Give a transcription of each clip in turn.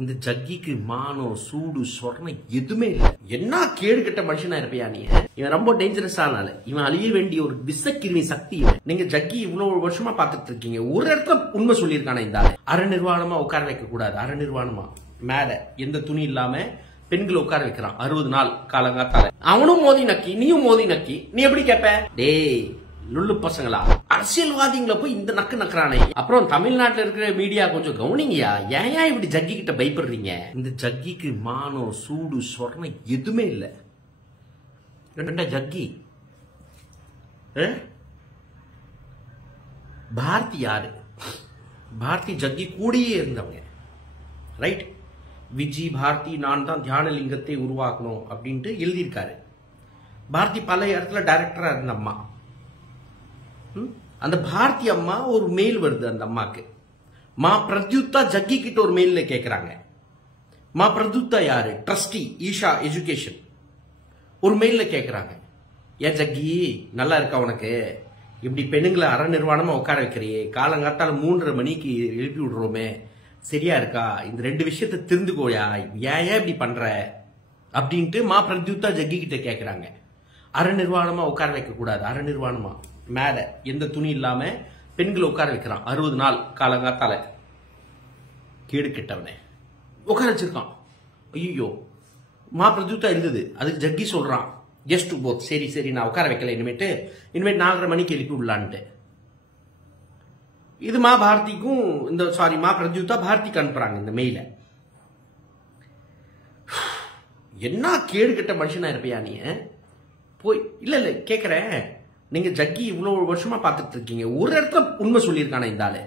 இந்த ஜக்கிக்கு மானம் சூடு சொர்ணம் எதுவுமே இல்லை. என்ன கேடு கட்ட மனுஷனா இருப்பியா நீ? இவன் ரொம்ப டேஞ்சரஸ் ஆனால இவன் அழிய வேண்டிய ஒரு விஷக்கிருமி சக்தி. நீங்க ஜக்கி இவ்வளவு வருஷமா பாத்துட்டு இருக்கீங்க. ஒரு இடத்துல உண்மை சொல்லியிருக்கான இந்த அரை நிர்வாணமா உட்கார வைக்க கூடாது. அரை நிர்வாணமா மேல எந்த துணி இல்லாம பெண்களை உட்கார வைக்கிறான் 60 நாள் காலங்காத்தால. அவனும் மோதி நக்கி நீயும் மோதி நக்கி நீ எப்படி கேப்ப? டேய் லுள்ளு பசங்களா, அரசியல்வாதிகளை போய் இந்த நக்கு நக்குறானே. அப்புறம் தமிழ்நாட்டில் இருக்கிற மீடியா கொஞ்சம் கவனிங்கயா. ஏன் இப்படி ஜக்கி கிட்ட பயப்படுறீங்க? இந்த ஜக்கிக்கு மானம் சூடு சொர்ணம் எதுவுமே இல்லை. ரெண்டா ஜக்கி பாரதி யாரு? பாரதி ஜக்கி கூடயே இருந்தவங்க, ரைட்? விஜி பாரதி நான் தான் தியானலிங்கத்தை உருவாக்கணும் அப்படின்ட்டு எழுதியிருக்காரு. பாரதி பல இடத்துல டைரக்டரா இருந்த அம்மா. அந்த பாரதி அம்மா ஒரு மெயில் வருது அந்த அம்மாக்கு. மா பிரத்யுத்தா ஜக்கி கிட்ட ஒரு மெயில்ல கேக்குறாங்க. மா பிரத்யுத்தா யாரு? Trustee Isha education. ஒரு மெயில்ல கேக்குறாங்க, ஏன் ஜக்கி நல்லா இருக்கா உனக்கு? இப்படி பெண்ணுங்களை அரை நிர்வாணமா உட்கார வைக்கிறியே, காலங்காத்தால 3:30 மணிக்கு எழுப்பி விடுறோமே, சரியா இருக்கா? இந்த 2 விஷயத்தை திருந்துக்கோயா, ஏன் இப்படி பண்ற அப்படின்ட்டு மா பிரத்யுத்தா ஜக்கி கிட்ட கேக்குறாங்க. அரை நிர்வாணமா உட்கார வைக்க கூடாது. அரை நிர்வாணமா மேல எந்த துணி இல்லாம பெண்களை உட்கார வைக்கிறான் 60 நாள் காலங்காத்தால. கேடு கெட்டவனே உட்கார வச்சிருக்கான். ஐயோ, மா பிரத்யுத்தா இருந்தது. அதுக்கு ஜக்கி சொல்றான், எஸ் டு போத். சரி சரி நான் உட்கார வைக்கல, இனிமேட்டு 4:30 மணிக்கு எழுப்பி விடலான்ட்டு. இது மா பாரதிக்கும் மா பிரத்யுத்தா பாரதிக்கு அனுப்புறாங்க இந்த மெயில. என்ன கேடு கெட்ட மனுஷனா இருப்பியா நீ? போய் இல்ல கேக்குறேன், நீங்க ஜக்கி இவ்வளவு வருஷமா பாத்துட்டு இருக்கீங்க. ஒரு இடத்துல உண்மை சொல்லியிருக்கான இந்த ஆளு?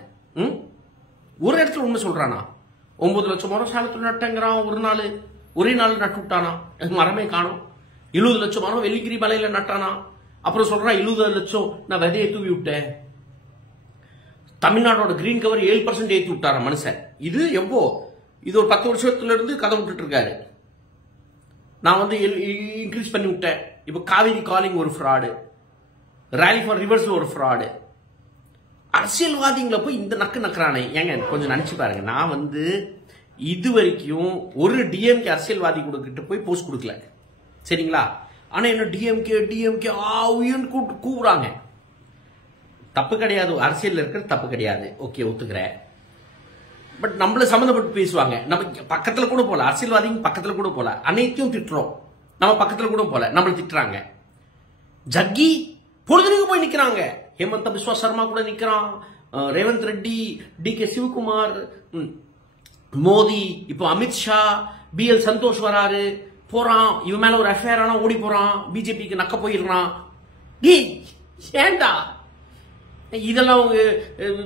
ஒரு இடத்துல உண்மை சொல்றானா? 9 லட்சம் மரம் சேலத்துல நட்டங்கிறான். ஒரே நாள் நட்டு விட்டானா, மரமே காணும். 70 லட்சம் மரம் வெள்ளிக்கிரி மலையில நட்டானா. அப்புறம் சொல்றான் 70 லட்சம் நான் விதையை தூவி விட்டேன். தமிழ்நாடோட கிரீன் கவர் 7% ஏற்றி விட்டாரா மனுஷன். இது இது ஒரு 10 வருஷத்துல இருந்து கதை விட்டுட்டு இருக்காரு. நான் இன்க்ரீஸ் பண்ணி விட்டேன். இப்ப காவேரி காலிங் ஒரு ஃப்ராடு, ரேலி ஃபார் ரிவர்ஸ்ல ஒரு ஃப்ராடு. அரசியல்வாதிகளை போய் இந்த நக்கு நக்குறானே. ஏங்க கொஞ்சம் நினைச்சு பாருங்க, நான் இது வரைக்கும் ஒரு டிஎம்கே அரசியல்வாதி கிட்ட போய் போஸ்ட் கொடுக்கல, சரிங்களா? ஆனா என்ன டிஎம்கே கூப்பிடுறாங்க. தப்பு கிடையாது, அரசியல் இருக்கிறது தப்பு கிடையாது, ஓகே ஒத்துக்கிறேன். பட் நம்மள சம்மந்தப்பட்டு பேசுவாங்க. நம்ம பக்கத்துல கூட போல, அரசியல்வாதிங்க பக்கத்துல கூட போல, அனைத்தையும் திட்டுறோம். நம்ம பக்கத்துல கூட போல நம்மள திட்டுறாங்க. ஜக்கி பொழுதுக்கு போய் நிக்கிறாங்க. ஹேமந்த பிஸ்வா சர்மா கூட நிக்கிறான், ரேவந்த் ரெட்டி, DK சிவகுமார், மோடி, இப்போ அமித்ஷா, BL சந்தோஷ் வராரு, போறான். இவன் மேல ஒரு எஃப்ஐஆர் ஆனா ஓடி போறான், பிஜேபிக்கு நக்க போயிடுறான். ஏண்டா இதெல்லாம் உங்க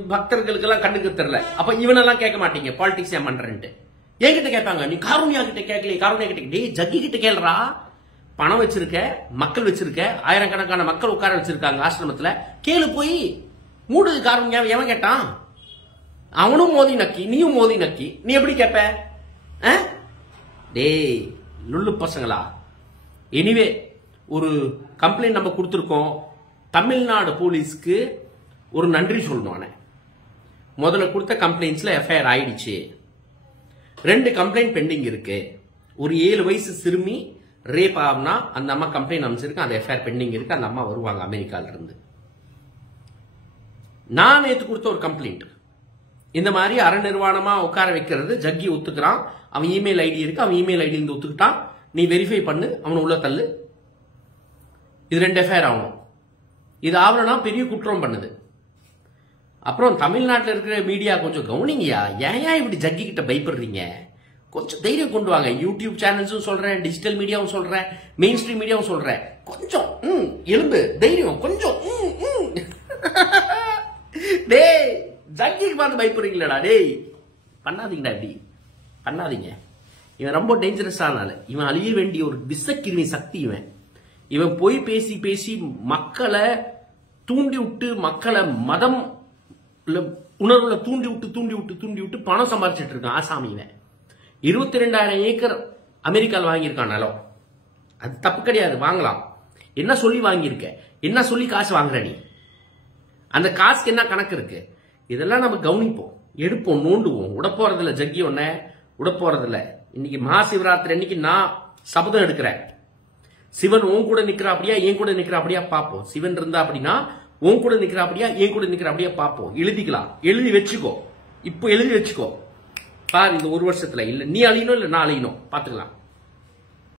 பக்தர்களுக்கு எல்லாம் கண்டுக்க தெரியல? அப்ப இவனெல்லாம் கேட்க மாட்டீங்க, பாலிடிக்ஸ் ஏன் பண்றேன்ட்டு. என்கிட்ட கேட்பாங்க, நீ காருண்யா கிட்ட கேட்கலையே, காருண்யா கிட்ட. ஜக்கி கிட்ட கேள்றா. பணம் வச்சிருக்க, மக்கள் வச்சிருக்க, ஆயிரக்கணக்கான மக்கள் உட்கார வச்சிருக்காங்க ஆசிரமத்துல, கேளு போய். மூடு காருண்யா. எவன் கேட்டான்? அவனும் மோதி நக்கி நீயும் மோதி நக்கி நீ எப்படி கேப்ப? டேய் லுள்ளு பசங்களா. எனிவே ஒரு கம்ப்ளைண்ட் நம்ம கொடுத்திருக்கோம். தமிழ்நாடு போலீஸ்க்கு ஒரு நன்றி சொல்லணும். முதல்ல கொடுத்த கம்ப்ளைண்ட்ஸ்ல எஃப்ஐஆர் ஆயிடுச்சு. 2 கம்ப்ளைண்ட் பெண்டிங் இருக்கு. ஒரு 7 வயசு சிறுமி ரேப் ஆகுனா அந்த அம்மா கம்ப்ளைண்ட் அமைச்சிருக்கு, அந்த எஃப்ஐஆர் பெண்டிங் இருக்கு. அந்த அம்மா வருவாங்க அமெரிக்கால இருந்து. நான் நேற்று கொடுத்த ஒரு கம்ப்ளைண்ட், இந்த மாதிரி அரை நிர்வாணமா உட்கார வைக்கிறது ஜக்கி ஒத்துக்கிறான். அவன் இமெயில் ஐடி இருக்கு, அவன் இமெயில் ஐடி இருந்து ஒத்துக்கிட்டான். நீ வெரிஃபை பண்ணு, அவனை உள்ள தள்ளு. இது 2 எஃப்ஐஆர் ஆகணும். இது ஆவலனா பெரிய குற்றம் பண்ணுது. அப்புறம் தமிழ்நாட்டில் இருக்கிற மீடியா கொஞ்சம் கவனிங்கயா. ஏன் இப்படி ஜக்கி கிட்ட பயப்படுறீங்க? கொஞ்சம் தைரியம் கொண்டு வாங்க. யூடியூப் சேனல்ஸும் சொல்றேன், டிஜிட்டல் மீடியாவும் சொல்றேன், மெயின் ஸ்ட்ரீம் மீடியாவும் சொல்றேன். கொஞ்சம் எலும்பு தைரியம் கொஞ்சம். டேய் ஜக்கிக்கு பார்த்து பயப்படுறீங்களா? டேய் பண்ணாதீங்கடா, அப்படி பண்ணாதீங்க. இவன் ரொம்ப டேஞ்சரஸ் ஆனால இவன் அழிய வேண்டிய ஒரு விஷக்கிருமி சக்தி. இவன் போய் பேசி பேசி மக்களை தூண்டி விட்டு, மக்களை மதம் உணர்வுல தூண்டி விட்டு பணம் சம்பாதிச்சிட்டு இருக்கான் ஆசாமியில. 22,000 ஏக்கர் அமெரிக்காவில் வாங்கியிருக்கான் நிலம். அது தப்பு கிடையாது, வாங்கலாம். என்ன சொல்லி வாங்கியிருக்க? என்ன சொல்லி காசு வாங்குற நீ? அந்த காசுக்கு என்ன கணக்கு இருக்கு? இதெல்லாம் நம்ம கவனிப்போம். எடுப்போம், நோண்டுவோம். விட போறதில்ல ஜக்கி ஒன்ன. விட போறதில்ல. இன்னைக்கு மகாசிவராத்திரி அன்னைக்கு நான் சபதம் எடுக்கிறேன். சிவன் உன் கூட நிக்கிறா அப்படியா என் கூட நிக்கிறா அப்படியா பாப்போம். சிவன் இருந்தா அப்படின்னா உன் கூட நிக்கிறா அப்படியா என் கூட நிக்கிறா அப்படியா பாப்போம். எழுதிக்கலாம், எழுதி வச்சுக்கோ, இப்போ எழுதி வச்சுக்கோ. பாரு இந்த ஒரு வருஷத்துல இல்ல நீ அழியணும் இல்ல நான் அழியணும், பாத்துக்கலாம்.